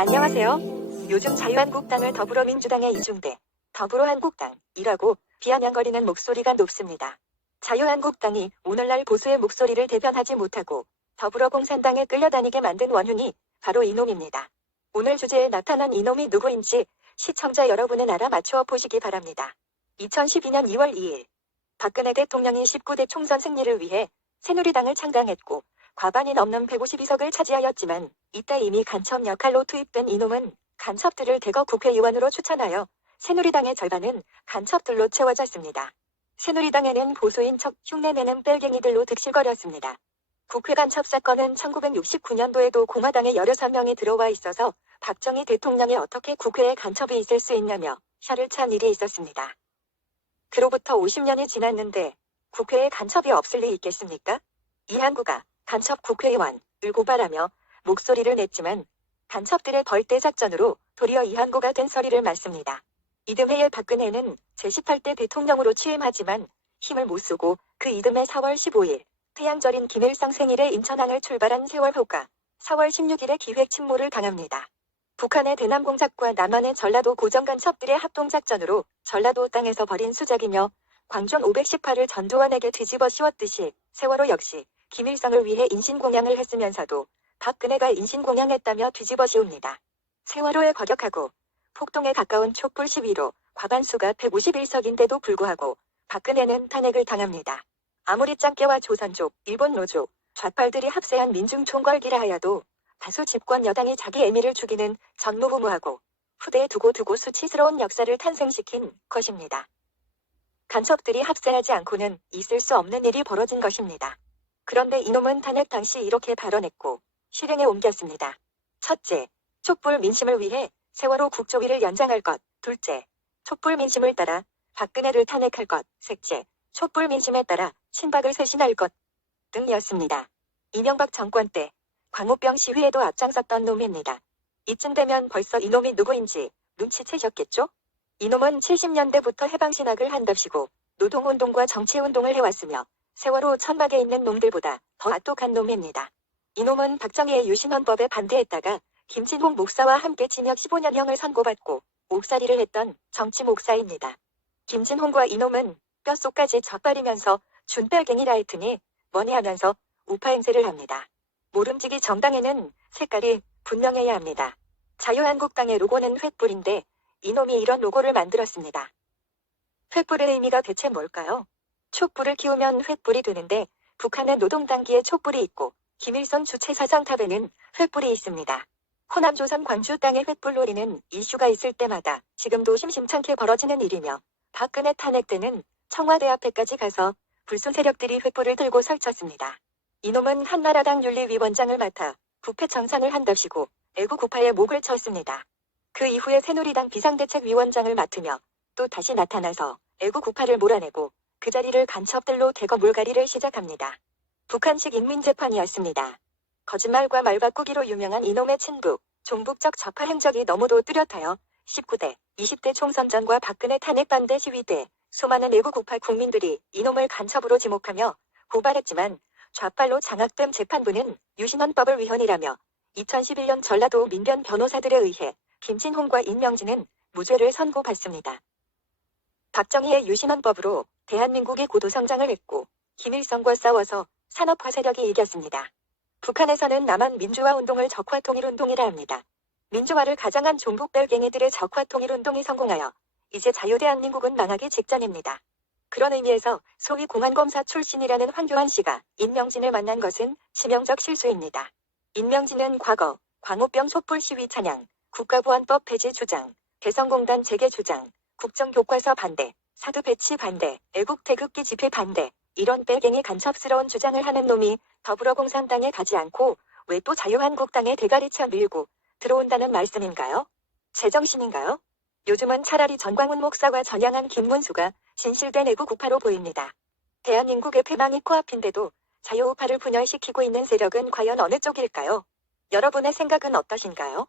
안녕하세요. 요즘 자유한국당을 더불어민주당에 이중대 더불어한국당이라고 비아냥거리는 목소리가 높습니다. 자유한국당이 오늘날 보수의 목소리를 대변하지 못하고 더불어공산당에 끌려다니게 만든 원흉이 바로 이놈입니다. 오늘 주제에 나타난 이놈이 누구인지 시청자 여러분은 알아맞혀 보시기 바랍니다. 2012년 2월 2일 박근혜 대통령이 19대 총선 승리를 위해 새누리당을 창당했고 과반이 넘는 152석을 차지하였지만 이때 이미 간첩 역할로 투입된 이놈은 간첩들을 대거 국회의원으로 추천하여 새누리당의 절반은 간첩들로 채워졌습니다. 새누리당에는 보수인 척 흉내내는 뺄갱이들로 득실거렸습니다. 국회 간첩 사건은 1969년도에도 공화당에 16명이 들어와 있어서 박정희 대통령이 어떻게 국회에 간첩이 있을 수 있냐며 혀를 찬 일이 있었습니다. 그로부터 50년이 지났는데 국회에 간첩이 없을 리 있겠습니까? 이한구가 간첩 국회의원을 고발하며 목소리를 냈지만 간첩들의 벌떼 작전으로 도리어 이한구가 된 소리를 맞습니다. 이듬해에 박근혜는 제18대 대통령으로 취임하지만 힘을 못 쓰고 그 이듬해 4월 15일 태양절인 김일성 생일에 인천항을 출발한 세월호가 4월 16일에 기획 침몰을 당합니다. 북한의 대남공작과 남한의 전라도 고정간첩들의 합동작전으로 전라도 땅에서 벌인 수작이며 광종 518을 전두환에게 뒤집어 씌웠듯이 세월호 역시 김일성을 위해 인신공양을 했으면서도 박근혜가 인신공양했다며 뒤집어 씌웁니다. 세월호에 거격하고 폭동에 가까운 촛불 시위로 과반수가 151석인데도 불구하고 박근혜는 탄핵을 당합니다. 아무리 짱깨와 조선족, 일본 노조, 좌빨들이 합세한 민중총궐기라 하여도 다수 집권 여당이 자기 애미를 죽이는 전무후무하고 후대에 두고 수치스러운 역사를 탄생시킨 것입니다. 간첩들이 합세하지 않고는 있을 수 없는 일이 벌어진 것입니다. 그런데 이놈은 탄핵 당시 이렇게 발언했고 실행에 옮겼습니다. 첫째, 촛불 민심을 위해 세월호 국조위를 연장할 것. 둘째, 촛불 민심을 따라 박근혜를 탄핵할 것. 셋째, 촛불 민심에 따라 친박을 쇄신할 것 등이었습니다. 이명박 정권 때 광우병 시위에도 앞장섰던 놈입니다. 이쯤 되면 벌써 이놈이 누구인지 눈치채셨겠죠? 이놈은 70년대부터 해방신학을 한답시고 노동운동과 정치운동을 해왔으며 세월호 천막에 있는 놈들보다 더 악독한 놈입니다. 이놈은 박정희의 유신헌법에 반대했다가 김진홍 목사와 함께 징역 15년형을 선고받고 옥살이를 했던 정치 목사입니다. 김진홍과 이놈은 뼛속까지 젖바리면서 준빨갱이라 했으니 뭐니 하면서 우파 행세를 합니다. 모름지기 정당에는 색깔이 분명해야 합니다. 자유한국당의 로고는 횃불인데 이놈이 이런 로고를 만들었습니다. 횃불의 의미가 대체 뭘까요? 촛불을 키우면 횃불이 되는데 북한의 노동당기에 촛불이 있고 김일성 주체 사상탑에는 횃불이 있습니다. 호남 조선 광주 땅의 횃불놀이는 이슈가 있을 때마다 지금도 심심찮게 벌어지는 일이며 박근혜 탄핵 때는 청와대 앞에까지 가서 불순 세력들이 횃불을 들고 설쳤습니다. 이놈은 한나라당 윤리위원장을 맡아 부패 청산을 한답시고 애국우파의 목을 쳤습니다. 그 이후에 새누리당 비상대책위원장을 맡으며 또 다시 나타나서 애국우파를 몰아내고 그 자리를 간첩들로 대거 물갈이를 시작합니다. 북한식 인민재판이었습니다. 거짓말과 말바꾸기로 유명한 이놈의 친북, 종북적 좌파 행적이 너무도 뚜렷하여 19대, 20대 총선 전과 박근혜 탄핵 반대 시위 때 수많은 애국우파 국민들이 이놈을 간첩으로 지목하며 고발했지만 좌빨로 장악된 재판부는 유신헌법을 위헌이라며 2011년 전라도 민변 변호사들에 의해 김진홍과 임명진은 무죄를 선고받습니다. 박정희의 유신헌법으로 대한민국이 고도성장을 했고 김일성과 싸워서 산업화 세력이 이겼습니다. 북한에서는 남한 민주화운동을 적화통일운동이라 합니다. 민주화를 가장한 종북별갱이들의 적화통일운동이 성공하여 이제 자유대한민국은 망하기 직전입니다. 그런 의미에서 소위 공안검사 출신이라는 황교안 씨가 임명진을 만난 것은 치명적 실수입니다. 임명진은 과거 광우병 촛불 시위 찬양, 국가보안법 폐지 주장, 개성공단 재개 주장, 국정교과서 반대, 사드 배치 반대, 애국 태극기 집회 반대 이런 빨갱이 간첩스러운 주장을 하는 놈이 더불어공산당에 가지 않고 왜 또 자유한국당에 대가리쳐 밀고 들어온다는 말씀인가요? 제정신인가요? 요즘은 차라리 전광훈 목사와 전향한 김문수가 진실된 애국우파로 보입니다. 대한민국의 패망이 코앞인데도 자유우파를 분열시키고 있는 세력은 과연 어느 쪽일까요? 여러분의 생각은 어떠신가요?